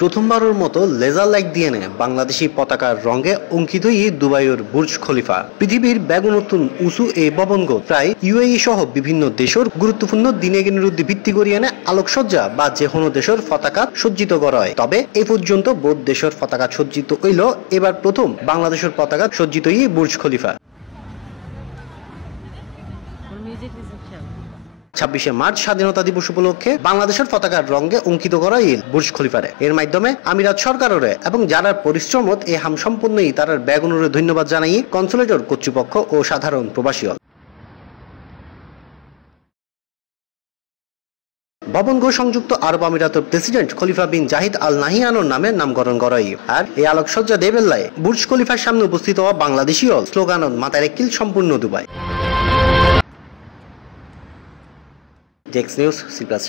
প্রথমবারের মতো laser light দিয়ে নেয় বাংলাদেশি পতাকার রঙে অঙ্কিত ই দুবাইয়ের বুর্জ খলিফা। পৃথিবীর ব্যাগুনতুন উঁচু এই ভবনগ প্রায় ইউএই সহ বিভিন্ন দেশের গুরুত্বপূর্ণ দিনেগিনের উদ্দি ভিত্তি করিয়ে এনে আলোকসজ্জা বা যে কোনো দেশের পতাকা সজ্জিত করা হয়। তবে এ পর্যন্ত বোধ দেশের পতাকা সজ্জিত হইল, এবার প্রথম বাংলাদেশের পতাকা সজ্জিত ই বুর্জ খলিফা। ছাব্বিশে মার্চ স্বাধীনতা দিবস উপলক্ষে বাংলাদেশের পতাকার রঙে অঙ্কিত করা ইল বুর্জ খলিফারে। এর মাধ্যমে আমিরাত সরকারের এবং যারা পরিশ্রমত এই হাম সম্পন্ন ই তারার ব্যাগুনের ধন্যবাদ জানাই কনসুলেটর কর্তৃপক্ষ ও সাধারণ প্রবাসী হল ভবনগো সংযুক্ত আরব আমিরাতের প্রেসিডেন্ট খলিফা বিন জাহিদ আল নাহিয়ানোর নামে নামকরণ করা হয়। আর এই আলোকসজ্জা দেবেল্লায় বুর্জ খলিফার সামনে উপস্থিত হওয়া বাংলাদেশীয় স্লোগানত মাথায় রেখিল সম্পূর্ণ দুবাই। ডেক্স নিউজ সি প্লাস